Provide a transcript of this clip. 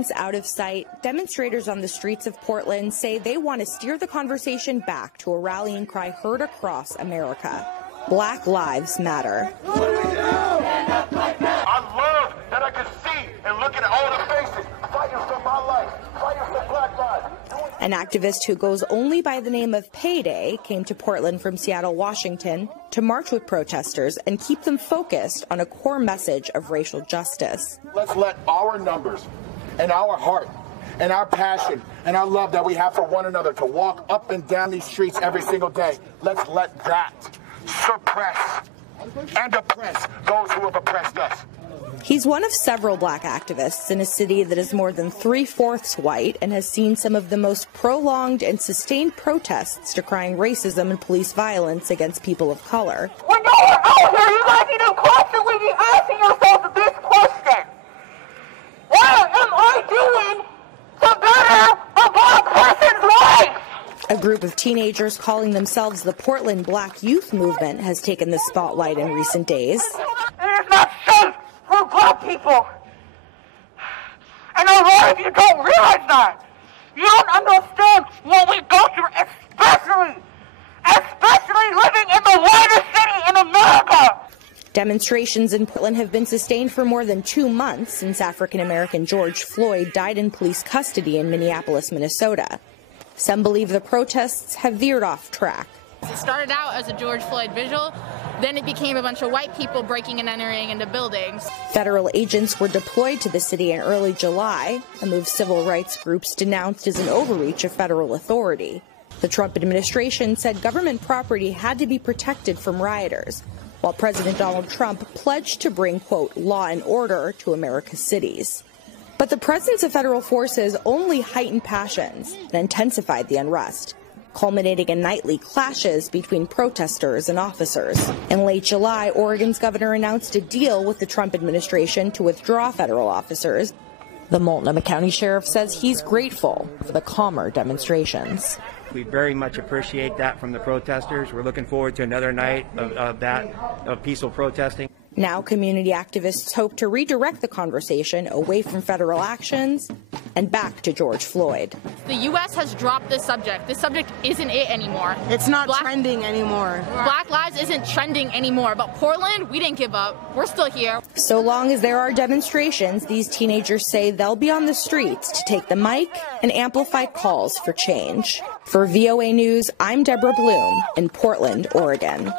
distance, out of sight, demonstrators on the streets of Portland say they want to steer the conversation back to a rallying cry heard across America. Black Lives Matter. I love that I can see and look at all the faces fighting for my life, fighting for Black lives. An activist who goes only by the name of Payday came to Portland from Seattle, Washington, to march with protesters and keep them focused on a core message of racial justice. Let's let our numbers and our heart and our passion and our love that we have for one another to walk up and down these streets every single day, let's let that suppress and oppress those who have oppressed us. He's one of several black activists in a city that is more than 3/4 white and has seen some of the most prolonged and sustained protests decrying racism and police violence against people of color. When y'all are out here, you guys need to constantly be asking yourselves this question. What am I doing to better a black person's life? A group of teenagers calling themselves the Portland Black Youth Movement has taken the spotlight in recent days. It is not safe for black people. And a lot of you don't realize that. You don't understand what we go through, especially living in the whitest city in America. Demonstrations in Portland have been sustained for more than 2 months since African-American George Floyd died in police custody in Minneapolis, Minnesota. Some believe the protests have veered off track. It started out as a George Floyd vigil, then it became a bunch of white people breaking and entering into buildings. Federal agents were deployed to the city in early July, a move civil rights groups denounced as an overreach of federal authority. The Trump administration said government property had to be protected from rioters, while President Donald Trump pledged to bring, quote, law and order to America's cities. But the presence of federal forces only heightened passions and intensified the unrest, culminating in nightly clashes between protesters and officers. In late July, Oregon's governor announced a deal with the Trump administration to withdraw federal officers. The Multnomah County Sheriff says he's grateful for the calmer demonstrations. We very much appreciate that from the protesters. We're looking forward to another night of peaceful protesting. Now community activists hope to redirect the conversation away from federal actions and back to George Floyd. The U.S. has dropped this subject. This subject isn't it anymore. It's not trending anymore. Black Lives isn't trending anymore. But Portland, we didn't give up. We're still here. So long as there are demonstrations, these teenagers say they'll be on the streets to take the mic and amplify calls for change. For VOA News, I'm Deborah Bloom in Portland, Oregon.